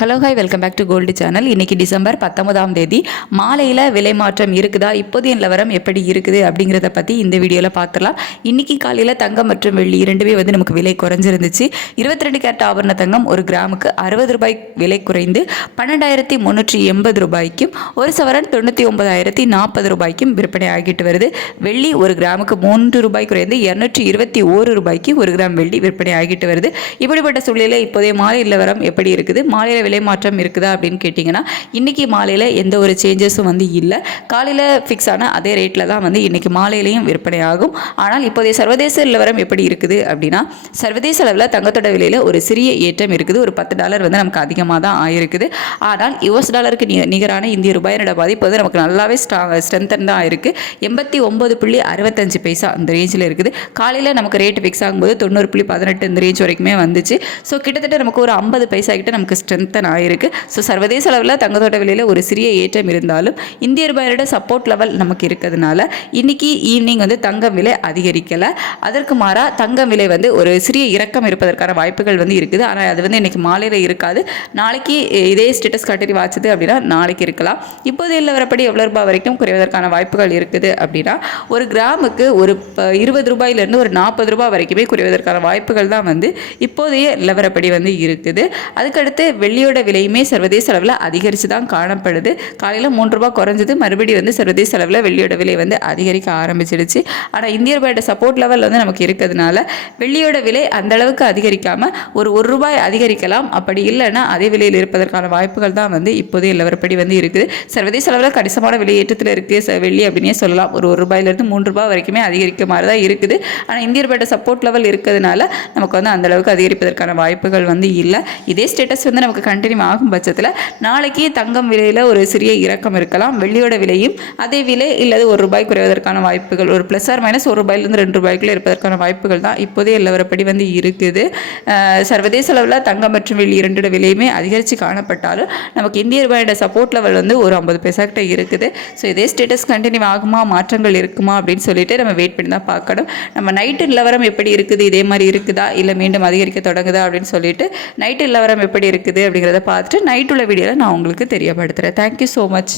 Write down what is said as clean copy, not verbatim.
Hello hi welcome back to gold channel. இன்றைக்கி December 19ஆம் தேதி மாலையில் விலை மாற்றம் இருக்குதா, இப்போதைய நிலவரம் எப்படி இருக்குது அப்படிங்கிறத பற்றி இந்த வீடியோவில் பார்த்துலாம். இன்றைக்கி காலையில் தங்கம் மற்றும் வெள்ளி இரண்டுமே நமக்கு விலை குறைஞ்சிருந்துச்சு. 22 கேரட் ஆபரண தங்கம் ஒரு கிராமுக்கு 60 ரூபாய் விலை குறைந்து 12,380 ரூபாய்க்கும், ஒரு சவரன் 99,040 ரூபாய்க்கும் விற்பனை ஆகிட்டு வருது. வெள்ளி ஒரு கிராமுக்கு 3 ரூபாய் குறைந்து 221 ரூபாய்க்கு ஒரு கிராம் வெள்ளி விற்பனை ஆகிட்டு வருது. இப்படிப்பட்ட சூழ்நிலையில் இப்போதைய மாலை நிலவரம் எப்படி இருக்குது, மாலையில் விலை மாற்றம் இருக்குதா அப்படின்னு கேட்டிங்கன்னா, இன்றைக்கி மாலையில் எந்த ஒரு சேஞ்சஸும் இல்லை. காலையில் ஃபிக்ஸ் ஆன அதே ரேட்டில் தான் இன்றைக்கி மாலையிலையும் விற்பனை ஆகும். ஆனால் இப்போதைய சர்வதேச நிலவரம் எப்படி இருக்குது அப்படின்னா, சர்வதேச அளவில் தங்கத்தோட விலையில் ஒரு சிறிய ஏற்றம் இருக்குது. ஒரு $10 நமக்கு அதிகமாக தான் ஆயிருக்குது. ஆனால் US டாலருக்கு நிகரான இந்திய ரூபாயோட பாதிப்பு நமக்கு நல்லாவே ஸ்ட்ரென்தன் தான் இருக்குது. 89.65 பைசா அந்த ரேஞ்சில் இருக்குது. காலையில் நமக்கு ரேட் ஃபிக்ஸ் ஆகும்போது 90.18 இந்த ரேஞ்ச் வரைக்குமே வந்துச்சு. ஸோ கிட்டத்தட்ட நமக்கு ஒரு 50 பைசா கிட்ட நமக்கு ஸ்ட்ரென்தன் ஆயிருக்கு. ஸோ சர்வதேச அளவில் தங்கத்தோட விலையில் ஒரு சிறிய ஏற்றம் இருந்தாலும் இந்திய ரூபாயோட சப்போர்ட் லெவல் நமக்கு இருக்கிறதுனால இன்னைக்கு ஈவினிங் தங்கம் விலை அதிகரிக்கலை. அதற்கு மாறா தங்கம் விலை ஒரு சிறிய இறக்கம் இருப்பதற்கான வாய்ப்புகள் இருக்குது. ஆனால் அது இன்னைக்கு மாலையில் இருக்காது. நாளைக்கு இதே ஸ்டேட்டஸ் கண்டினியூ ஆச்சுது அப்படின்னா நாளைக்கு இருக்கலாம். இப்போது நிலவரப்படி எவ்வளோ ரூபாய் வரைக்கும் குறைவதற்கான வாய்ப்புகள் இருக்குது அப்படின்னா, ஒரு கிராமுக்கு ஒரு 20 ரூபாயிலிருந்து ஒரு 40 ரூபாய் வரைக்குமே குறைவதற்கான வாய்ப்புகள் தான் இப்போதைய நிலவரப்படி இருக்குது. அதுக்கடுத்து வெள்ளியோட விலையுமே சர்வதேச அளவில் அதிகரித்து தான் காணப்படுது. காலையில் 3 ரூபாய் குறைஞ்சது, மறுபடியும் சர்வதேச அளவில் வெள்ளியோட விலை அதிகரிக்க ஆரம்பிச்சிடுச்சு. ஆனால் இந்திய ரூபாயோட சப்போர்ட் லெவல் நமக்கு இருக்கிறதுனால வெள்ளியோட விலை அந்த அளவுக்கு அதிகரிக்காமல் ஒரு ரூபாய் அதிகரிக்கலாம். அப்படி இல்லைன்னா அதே விலையில் இருப்பதற்கான வாய்ப்புகள் தான் இப்போதைய நிலவரப்படி இருக்குது. சர்வதேச அளவில் கணிசமான விலையேற்றத்தில் இருக்குது வெள்ளி அப்படின்னே சொல்லலாம். ஒரு ரூபாயிலிருந்து 3 ரூபாய் வரைக்குமே அதிகரிக்க மாதிரி தான் இருக்குது. ஆனால் இந்திய ரூபாயோட சப்போர்ட் லெவல் இருக்கிறதுனால நமக்கு அந்த அளவுக்கு அதிகரிப்பதற்கான வாய்ப்புகள் இல்லை. இதே ஸ்டேட்டஸ் நமக்கு கண்டினியூ ஆகும் பட்சத்தில் நாளைக்கு தங்கம் விலையில் ஒரு சிறிய இறக்கம் இருக்கலாம். வெள்ளியோட விலையும் அதே விலை இல்லது ஒரு ரூபாய் குறைவதற்கான வாய்ப்புகள், ஒரு ப்ளஸ் ஆர் மைனஸ் ஒரு ரூபாயிலிருந்து 2 ரூபாய்க்குள்ள இருப்பதற்கான வாய்ப்புகள் தான் இப்போதே நிலவரப்படி இருக்குது. சர்வதேச அளவில் தங்கம் மற்றும் வெள்ளி இரண்டோட விலையுமே அதிகரித்து காணப்பட்டாலும் நமக்கு இந்திய ரூபாயோட சப்போர்ட் லெவல் ஒரு 50 பைசா கிட்ட இருக்குது. ஸோ இதே ஸ்டேட்டஸ் கண்டினியூ ஆகுமா, மாற்றங்கள் இருக்குமா அப்படின்னு சொல்லிட்டு நம்ம வெயிட் பண்ணி தான் பார்க்கணும். நம்ம நைட்டு நிலவரம் எப்படி இருக்குது, இதே மாதிரி இருக்குதா இல்லை மீண்டும் அதிகரிக்க தொடங்குதா அப்படின்னு சொல்லிட்டு நைட்டு நிலவரம் எப்படி இருக்குது அப்படிங்கிறத பார்த்துட்டு நைட்டுள்ள வீடியோவில் நான் உங்களுக்கு தெரியப்படுத்துகிறேன். Thank you so much.